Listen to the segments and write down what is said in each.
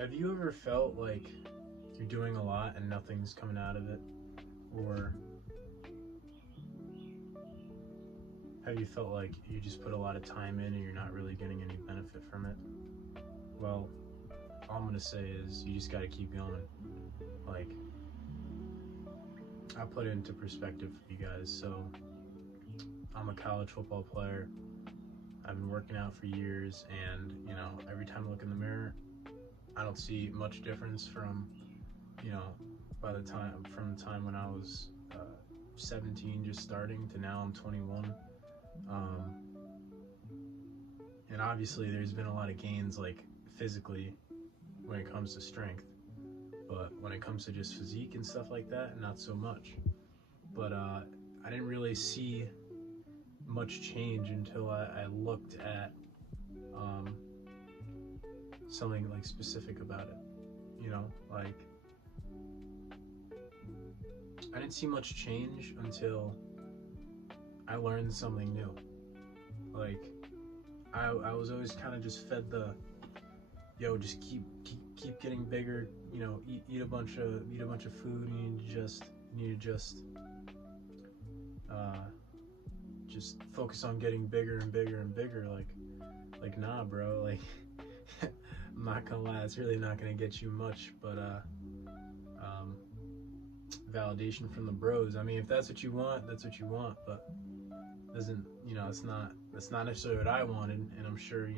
Have you ever felt like you're doing a lot and nothing's coming out of it? Or have you felt like you just put a lot of time in and you're not really getting any benefit from it? Well, all I'm gonna say is you just gotta keep going. Like, I'll put it into perspective for you guys. So, I'm a college football player. I've been working out for years, and every time I look in the mirror, I don't see much difference from, from the time when I was 17, just starting, to now I'm 21. And obviously, there's been a lot of gains, like physically, when it comes to strength, but when it comes to just physique and stuff like that, not so much. But I didn't really see much change until I looked at something like specific about it. Like, I didn't see much change until I learned something new. Like, I was always kind of just fed the, just keep getting bigger. Eat a bunch of food. You need to just focus on getting bigger and bigger and bigger. Like nah, bro. Like, I'm not gonna lie, it's really not gonna get you much, but validation from the bros. I mean, if that's what you want, that's what you want, but doesn't, that's not necessarily what I wanted. And I'm sure,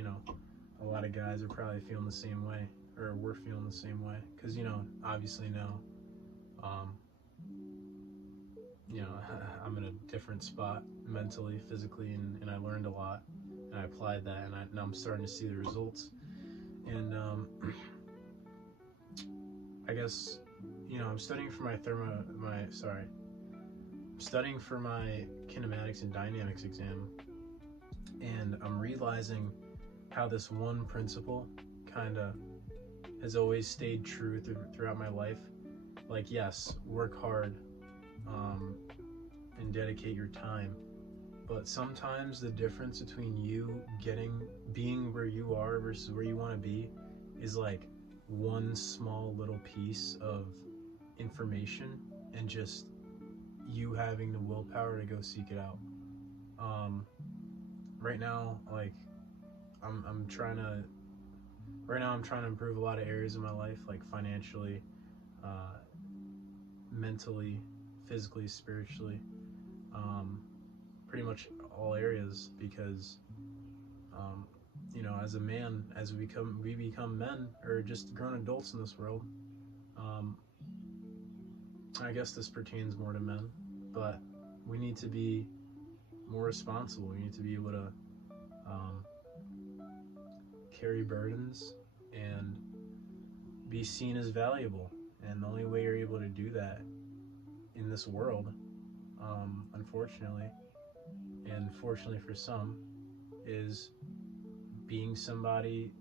a lot of guys are probably feeling the same way, or we're feeling the same way, because obviously now, I'm in a different spot mentally, physically, and I learned a lot, and I applied that, and now I'm starting to see the results. And I guess, I'm studying for my studying for my kinematics and dynamics exam, and I'm realizing how this one principle kind of has always stayed true throughout my life. Like, yes, work hard, and dedicate your time, but sometimes the difference between you being where you are versus where you want to be is like one small little piece of information, and just you having the willpower to go seek it out. Right now, like, I'm trying to improve a lot of areas of my life, like financially, mentally, physically, spiritually, pretty much all areas, because as a man, as we become men, or just grown adults in this world, I guess this pertains more to men, but we need to be more responsible. We need to be able to carry burdens and be seen as valuable. And the only way you're able to do that in this world, unfortunately, and fortunately for some, is being somebody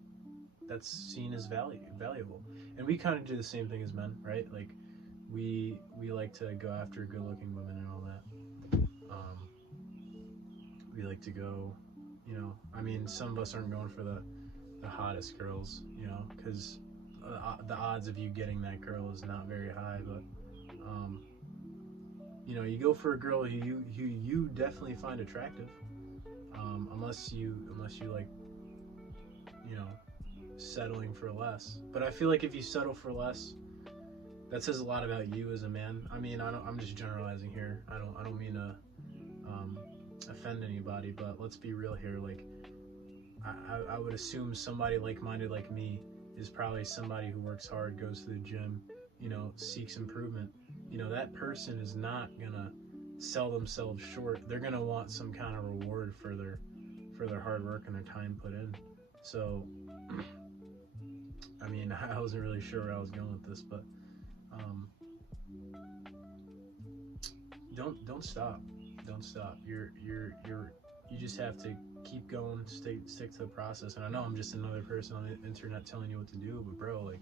that's seen as valuable. And we kind of do the same thing as men, right? Like, we like to go after good-looking women and all that. We like to go, I mean, some of us aren't going for the hottest girls, because the odds of you getting that girl is not very high. But you go for a girl who you definitely find attractive, unless you like, settling for less. But I feel like if you settle for less, that says a lot about you as a man. I mean, I'm just generalizing here. I don't mean to offend anybody, but let's be real here. Like, I would assume somebody like-minded like me is probably somebody who works hard, goes to the gym, seeks improvement. That person is not gonna sell themselves short. They're gonna want some kind of reward for their hard work and their time put in. So, I mean, I wasn't really sure where I was going with this, but don't stop. Don't stop. You just have to keep going, stick to the process. And I know I'm just another person on the internet telling you what to do, but bro, like,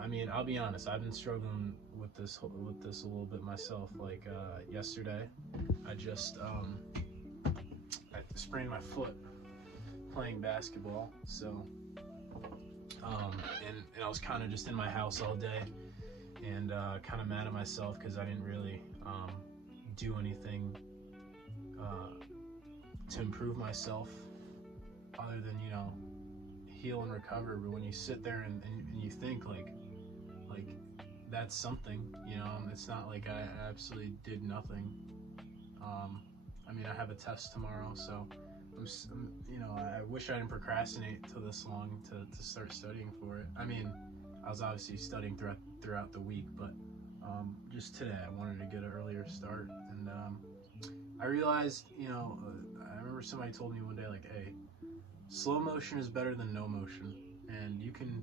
I mean, I'll be honest, I've been struggling with this a little bit myself. Like, yesterday, I sprained my foot playing basketball, so and I was kind of just in my house all day, and kind of mad at myself because I didn't really do anything to improve myself other than, you know, heal and recover. But when you sit there and you think like that's something, you know, it's not like I absolutely did nothing. I mean, I have a test tomorrow, so you know, I wish I didn't procrastinate till this long to start studying for it. I mean, I was obviously studying throughout the week, but just today I wanted to get an earlier start, and I realized, you know, I remember somebody told me one day, like, hey, slow motion is better than no motion, and you can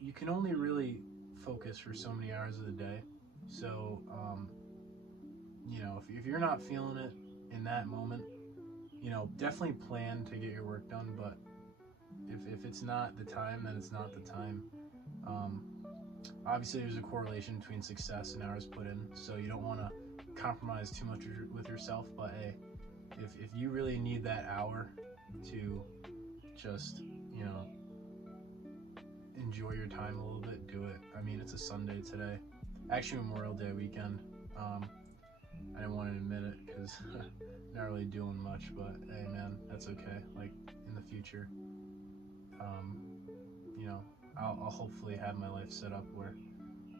you can only really focus for so many hours of the day. So you know, if you're not feeling it in that moment, you know, definitely plan to get your work done, but if it's not the time, then it's not the time. Obviously there's a correlation between success and hours put in, so you don't want to compromise too much with yourself, but hey, if you really need that hour to just, you know, enjoy your time a little bit, do it. I mean, it's a Sunday today, actually Memorial Day weekend. I didn't want to admit it because not really doing much, but hey man, that's okay. Like in the future, you know, I'll hopefully have my life set up where,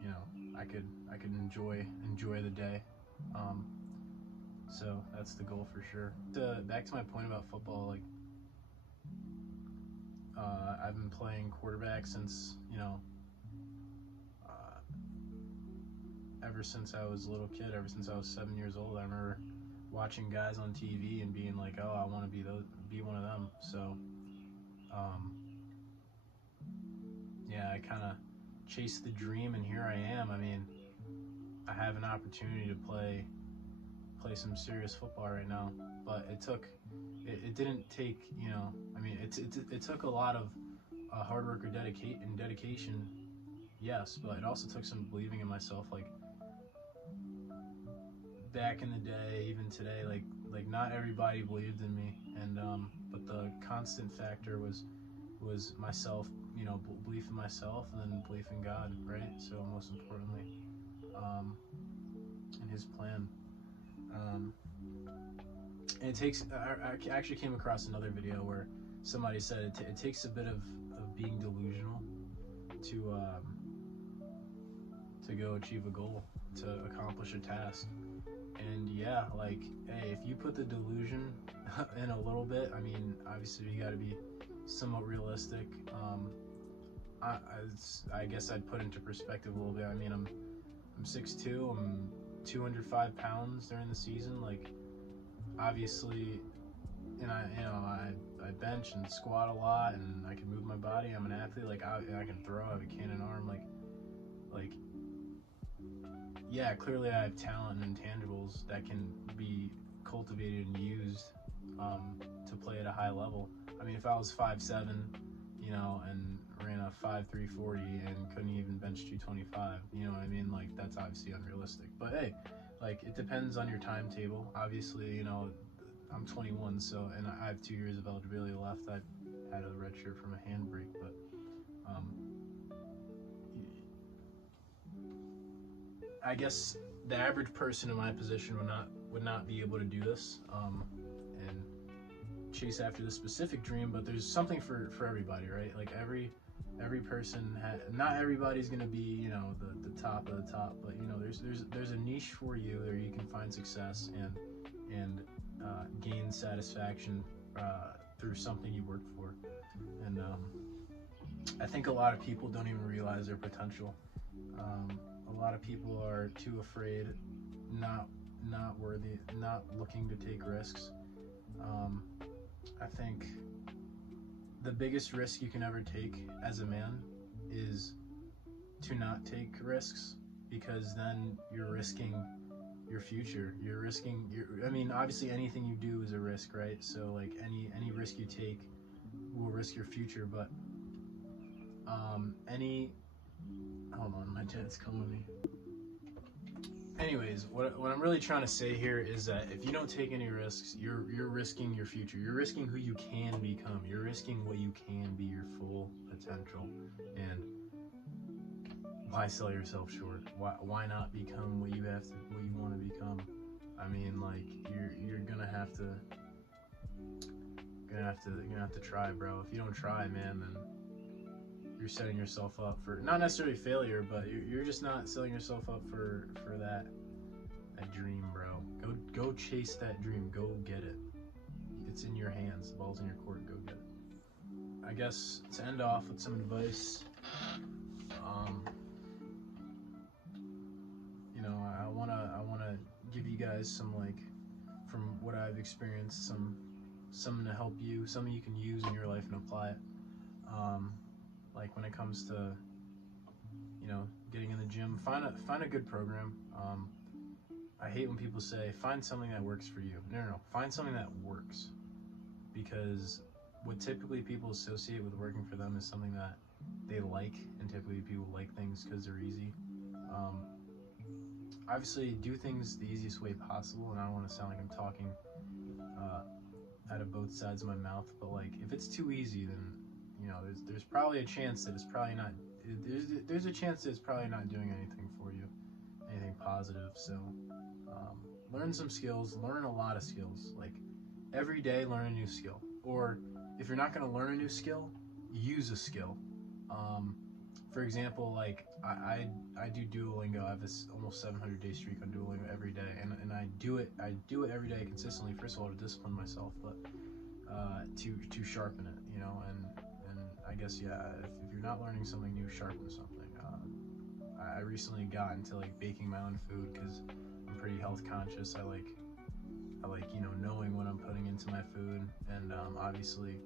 you know, I could enjoy the day. So that's the goal for sure. Back to my point about football, like I've been playing quarterback since, you know, ever since I was a little kid, ever since I was 7 years old. I remember watching guys on TV and being like, oh, I want to be one of them. So yeah, I kind of chased the dream, and here I am. I mean, I have an opportunity to play some serious football right now, but it didn't take, you know, I mean, it took a lot of hard work or dedication, yes, but it also took some believing in myself. Like back in the day, even today, like not everybody believed in me, and but the constant factor was myself, you know, belief in myself, and then belief in God, right? So most importantly, in His plan. And it takes, I actually came across another video where somebody said it takes a bit of being delusional to go achieve a goal, to accomplish a task. And yeah, like, hey, if you put the delusion in a little bit, I mean, obviously you got to be somewhat realistic. I guess I'd put into perspective a little bit. I mean, I'm 6'2", I'm 205 pounds during the season. Like, obviously, and I bench and squat a lot, and I can move my body. I'm an athlete. Like, I can throw. I have a cannon arm. Like, yeah, clearly I have talent and intangibles that can be cultivated and used to play at a high level. I mean, if I was 5'7", you know, and ran a 5'3" 40 and couldn't even bench 225, you know what I mean? Like, that's obviously unrealistic. But hey, like, it depends on your timetable. Obviously, you know, I'm 21, so, and I have 2 years of eligibility left. I had a red shirt from a handbrake, but I guess the average person in my position would not be able to do this and chase after the specific dream. But there's something for everybody, right? Like every person not everybody's gonna be, you know, the top of the top, but you know, there's a niche for you where you can find success and gain satisfaction through something you worked for. And I think a lot of people don't even realize their potential. A lot of people are too afraid, not worthy, not looking to take risks. I think the biggest risk you can ever take as a man is to not take risks, because then you're risking your future. You're risking I mean, obviously anything you do is a risk, right? So like any risk you take will risk your future, but hold on, my dad's calling me. anyways, what I'm really trying to say here is that if you don't take any risks, you're risking your future. You're risking who you can become. You're risking what you can be, your full potential. And why sell yourself short? Why not become what you want to become? I mean, like, you're gonna have to try, bro. If you don't try, man, then you're setting yourself up for not necessarily failure, but you're just not setting yourself up for that dream, bro. Go chase that dream. Go get it. It's in your hands. The ball's in your court. Go get it. I guess to end off with some advice, you know, I wanna give you guys some, like, from what I've experienced, something to help you, something you can use in your life and apply it. Like when it comes to, you know, getting in the gym, find a good program. I hate when people say find something that works for you. No, find something that works, because what typically people associate with working for them is something that they like, and typically people like things because they're easy. Obviously, do things the easiest way possible, and I don't want to sound like I'm talking out of both sides of my mouth, but like if it's too easy, then you know there's probably a chance that it's probably not. There's a chance that it's probably not doing anything for you, anything positive. So learn some skills, learn a lot of skills. Like every day, learn a new skill. Or if you're not going to learn a new skill, use a skill. For example, like I do Duolingo. I have this almost 700-day streak on Duolingo every day, and I do it every day consistently. First of all, to discipline myself, but to sharpen it, you know. And I guess, yeah, if you're not learning something new, sharpen something. I recently got into like baking my own food because I'm pretty health conscious. I like you know, knowing what I'm putting into my food, and obviously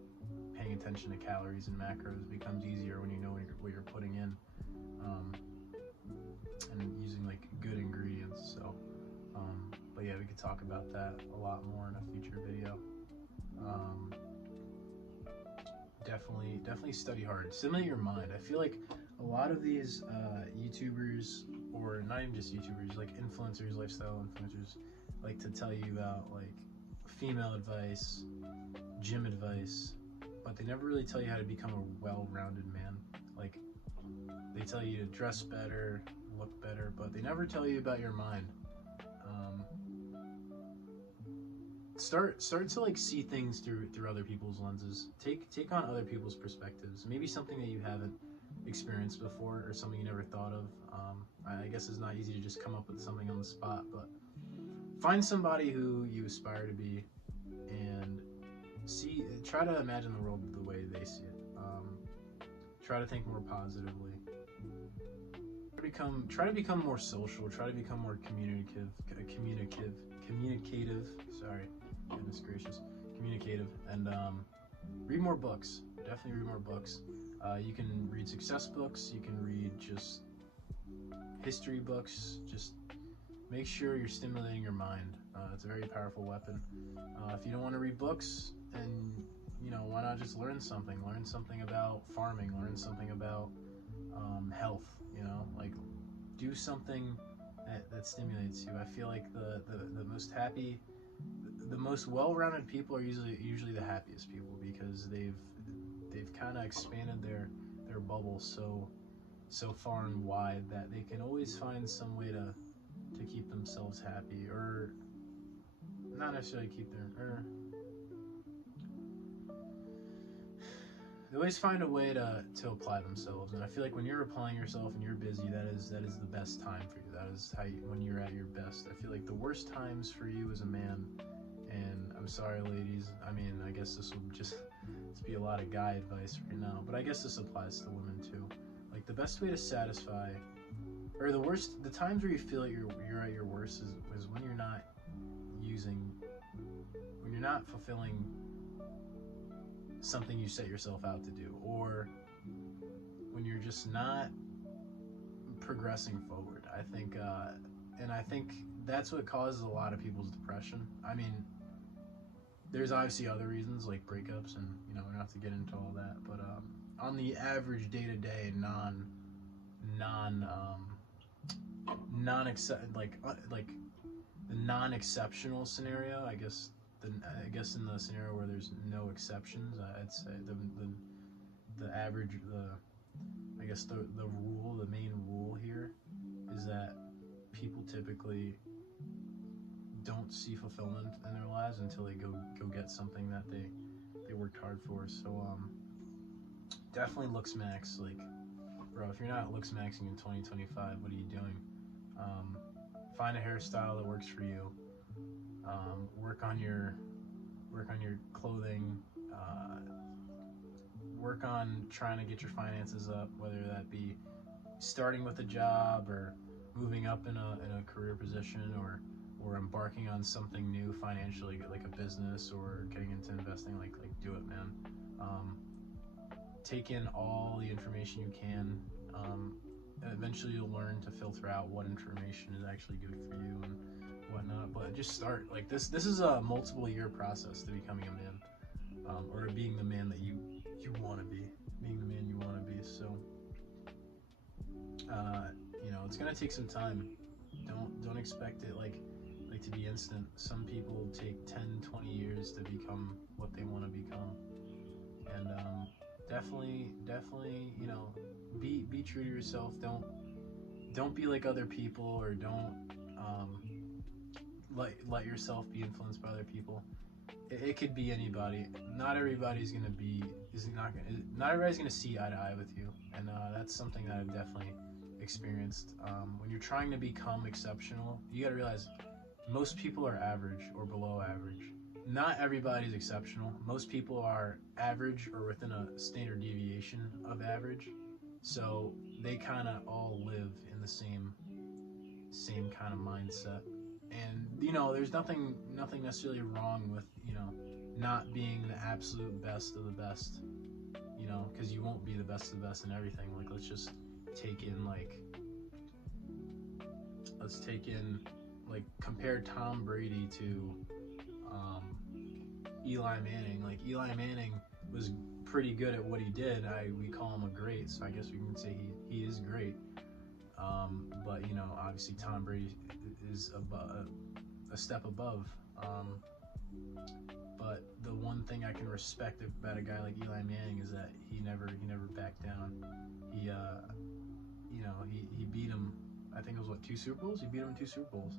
paying attention to calories and macros becomes easier when you know what you're putting in, and using like good ingredients. So but yeah, we could talk about that a lot more in a future video. Definitely study hard. Stimulate your mind. I feel like a lot of these YouTubers, or not even just YouTubers, like influencers, lifestyle influencers, like to tell you about like female advice, gym advice, but they never really tell you how to become a well-rounded man. Like they tell you to dress better, look better, but they never tell you about your mind. Start to like see things through other people's lenses. Take on other people's perspectives. Maybe something that you haven't experienced before, or something you never thought of. I guess it's not easy to just come up with something on the spot, but find somebody who you aspire to be, and try to imagine the world the way they see it. Try to think more positively. Try to become more social. Try to become more communicative. Sorry, goodness gracious, communicative. And read more books. Definitely read more books. You can read success books. You can read just history books. Just make sure you're stimulating your mind. It's a very powerful weapon. If you don't want to read books, then you know, why not just learn something? Learn something about farming. Learn something about health. You know, like do something that stimulates you. I feel like the most happy, the most well-rounded people are usually the happiest people, because they've kind of expanded their bubble so far and wide that they can always find some way to keep themselves happy, or not necessarily keep they always find a way to apply themselves. And I feel like when you're applying yourself and you're busy, that is the best time for you. That is when you're at your best. I feel like the worst times for you as a man, and I'm sorry ladies, I mean, I guess this will just be a lot of guy advice right now, but I guess this applies to women too. Like the best way to satisfy, or the times where you feel like you're at your worst is when you're not fulfilling something you set yourself out to do, or when you're just not progressing forward. I think that's what causes a lot of people's depression. I mean, there's obviously other reasons like breakups, and you know, we don't have to get into all that, but on the average day-to-day like the non-exceptional scenario, I guess. I guess in the scenario where there's no exceptions, I'd say the average, I guess the rule, the main rule here is that people typically don't see fulfillment in their lives until they go get something that they worked hard for. So definitely looks max. Like, bro, if you're not looks maxing in 2025, what are you doing? Find a hairstyle that works for you. Work on your clothing. Work on trying to get your finances up, whether that be starting with a job or moving up in a career position, or embarking on something new financially, like a business or getting into investing. Like do it, man. Take in all the information you can. And eventually you'll learn to filter out what information is actually good for you and whatnot. But just start. Like this is a multiple year process to becoming a man, or being the man that you want to be, being the man you want to be. So it's gonna take some time. Don't expect it like to be instant. Some people take 10, 20 years to become what they want to become. And definitely, be true to yourself. Don't be like other people, or don't let yourself be influenced by other people. It could be anybody. Not everybody's gonna see eye to eye with you, and that's something that I've definitely experienced. When you're trying to become exceptional, you gotta realize most people are average or below average. Not everybody's exceptional. Most people are average or within a standard deviation of average. So they kind of all live in the same kind of mindset. And there's nothing necessarily wrong with not being the absolute best of the best. Because you won't be the best of the best in everything. Like let's take in compare Tom Brady to Eli Manning. Like Eli Manning was pretty good at what he did. We call him a great, so I guess we can say he is great. But obviously Tom Brady is a step above. But the one thing I can respect about a guy like Eli Manning is that he never backed down. He beat him. I think it was 2 Super Bowls. He beat him in 2 Super Bowls.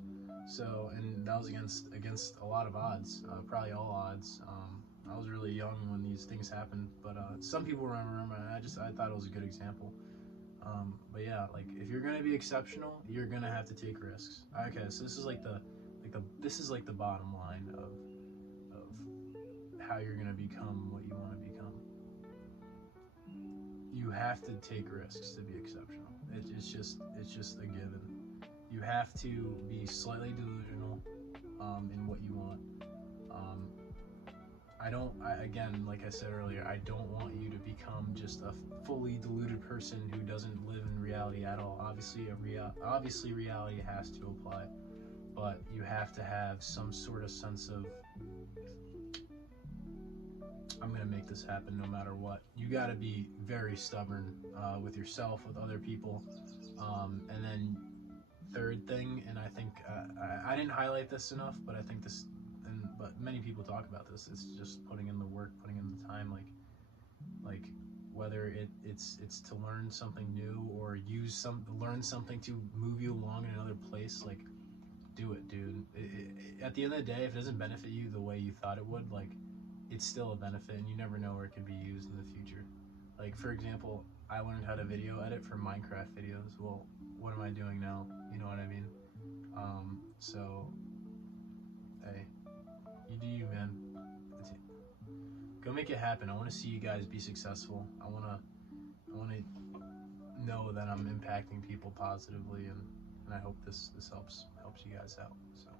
So, and that was against a lot of odds, probably all odds. I was really young when these things happened, but some people remember him. I thought it was a good example. But yeah, like if you're gonna be exceptional, you're gonna have to take risks. Okay, so this is the bottom line of how you're gonna become what you want to become. You have to take risks to be exceptional. It's just a given. You have to be slightly delusional in what you want. Again, like I said earlier, I don't want you to become just a fully deluded person who doesn't live in reality at all. Obviously reality has to apply, but you have to have some sort of sense of, I'm going to make this happen no matter what. You got to be very stubborn with yourself, with other people. And then third thing, and I think I didn't highlight this enough, but I think but many people talk about this. It's just putting in the work, putting in the time. Like whether it's to learn something new or learn something to move you along in another place. Like, do it, dude. At the end of the day, if it doesn't benefit you the way you thought it would, like, it's still a benefit, and you never know where it could be used in the future. Like, for example, I learned how to video edit for Minecraft videos. Well, what am I doing now? You know what I mean? So, hey, you do you, man. Go make it happen. I want to see you guys be successful. I want to know that I'm impacting people positively, and I hope this helps you guys out. So.